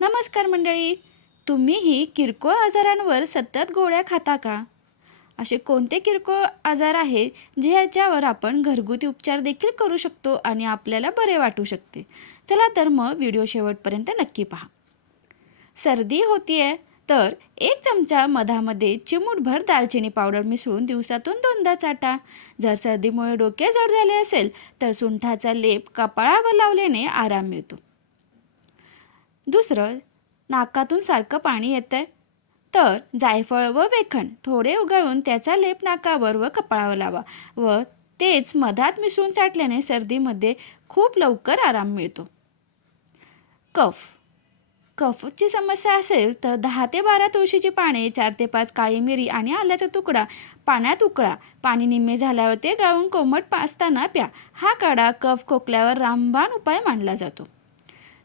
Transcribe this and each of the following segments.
नमस्कार मंडळी. तुम्हीही किरकोळ आजारांवर सतत गोळ्या खाता का? असे कोणते किरकोळ आजार आहेत ज्याच्यावर आपण घरगुती उपचार देखील करू शकतो आणि आपल्याला बरे वाटू शकते? चला तर मग व्हिडिओ शेवटपर्यंत नक्की पहा. सर्दी होतीये तर 1 चमचा मधामध्ये चिमूटभर दालचिनी पावडर मिसळून दिवसातून 2दा चाटा. जर सर्दीमुळे डोके जड झाले असेल तर सुंठाचा लेप कपाळावर लावल्याने आराम मिळतो. दुसरं, नाकातून सारखं पाणी येतंय तर जायफळ व वेखण थोडे उगाळून त्याचा लेप नाकावर व कपाळावर लावा व तेच मधात मिसळून चाटल्याने सर्दीमध्ये खूप लवकर आराम मिळतो. कफची समस्या असेल तर 10 ते 12 तुळशीची पाने, 4 ते 5 काळी मिरी आणि आल्याचा तुकडा पाण्यात उकळा. पाणी निम्मे झाल्यावर ते गाळून कोमट असताना प्या. हा काढा कफ खोकल्यावर रामबाण उपाय मानला जातो.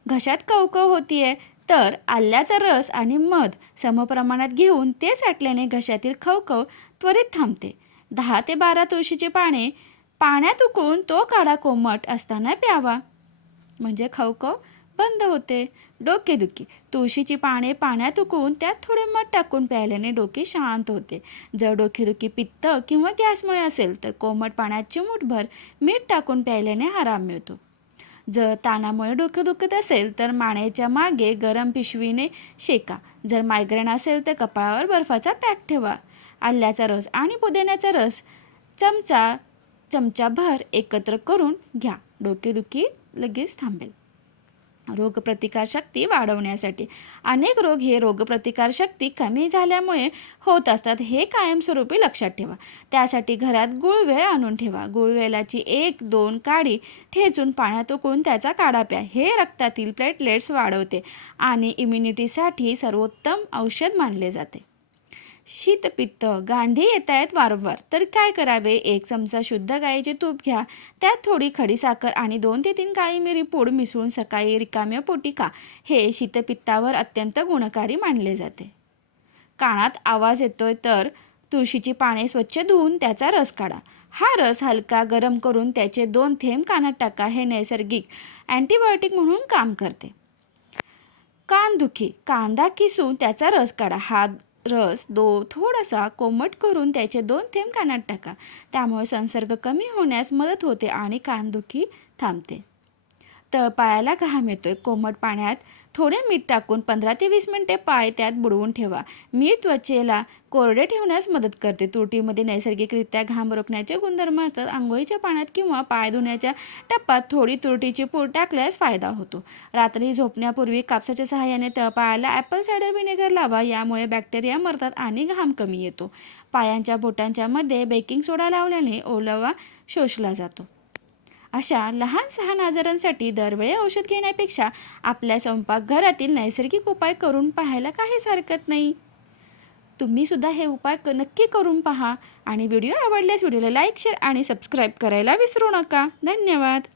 घशात कवकव होतीये तर आल्याचा रस आणि मध समप्रमाणात घेऊन ते चाटल्याने घशातील खवखव त्वरित थांबते. 10 ते 12 तुळशीची पाने पाण्यात उकळून तो काढा कोमट असताना प्यावा म्हणजे खवखव बंद होते. डोकेदुखी, तुळशीची पाने पाण्यात उकळून त्यात थोडे मध टाकून प्यायल्याने डोके शांत होते. जर डोकेदुखी पित्त किंवा गॅसमुळे असेल तर कोमट पाण्यात चिमूटभर मीठ टाकून प्यायल्याने आराम मिळतो. जर ताणामुळे डोकं दुखत असेल तर मानेच्या मागे गरम पिशवीने शेका. जर मायग्रेन असेल तर कपाळावर बर्फाचा पॅक ठेवा. आल्याचा रस आणि पुदिन्याचा रस चमचाभर एकत्र करून घ्या. डोकेदुखी लगेच थांबेल. रोगप्रतिकारशक्ती वाढवण्यासाठी, अनेक रोग हे रोगप्रतिकारशक्ती कमी झाल्यामुळे होत असतात हे कायमस्वरूपी लक्षात ठेवा. त्यासाठी घरात गुळवेल आणून ठेवा. गुळवेलाची 1-2 काडी ठेचून पाण्यात उकळून त्याचा काढा प्या. हे रक्तातील प्लेटलेट्स वाढवते आणि इम्युनिटीसाठी सर्वोत्तम औषध मानले जाते. शीतपित्त, गांधी येत आहेत वारंवार तर काय करावे? 1 चमचा शुद्ध गाईचे तूप घ्या. त्यात थोडी खडीसाखर आणि 2 ते 3 काळी मिरी पूड मिसळून सकाळी रिकाम्या पोटी खा. हे शीतपित्तावर अत्यंत गुणकारी मानले जाते. कानात आवाज येतोय तर तुळशीची पाने स्वच्छ धुवून त्याचा रस काढा. हा रस हलका गरम करून त्याचे 2 थेंब कानात टाका. हे नैसर्गिक अँटीबायोटिक म्हणून काम करते. कानदुखी, कांदा किसून त्याचा रस काढा. हा रस थोडासा कोमट करून त्याचे 2 थेंब कानात टाका. त्यामुळे संसर्ग कमी होण्यास मदत होते आणि कानदुखी थांबते. तळपायाला घाम येतोय, कोमट पाण्यात थोडे मीठ टाकून 15 ते 20 मिनिटे पाय त्यात बुडवून ठेवा. मीठ त्वचेला कोरडे ठेवण्यास मदत करते. तुरटीमध्ये नैसर्गिकरित्या घाम रोखण्याचे गुणधर्म असतात. आंघोळीच्या पाण्यात किंवा पाय धुण्याच्या टप्प्यात थोडी तुरटीची पूड टाकल्यास फायदा होतो. रात्री झोपण्यापूर्वी कापसाच्या सहाय्याने तळपायाला ॲपल सायडर व्हिनेगर लावा. यामुळे बॅक्टेरिया मरतात आणि घाम कमी येतो. पायांच्या बोटांच्या मध्ये बेकिंग सोडा लावल्याने ओलावा शोषला जातो. अशा लहान सहान आजारांसाठी दरवेळी औषध घेण्यापेक्षा आपल्या स्वयंपाकघरातील नैसर्गिक उपाय करून पाहायला काहीच हरकत नाही. तुम्हीसुद्धा हे उपाय नक्की करून पहा आणि व्हिडिओ आवडल्यास व्हिडिओला लाईक, शेअर आणि सबस्क्राईब करायला विसरू नका. धन्यवाद.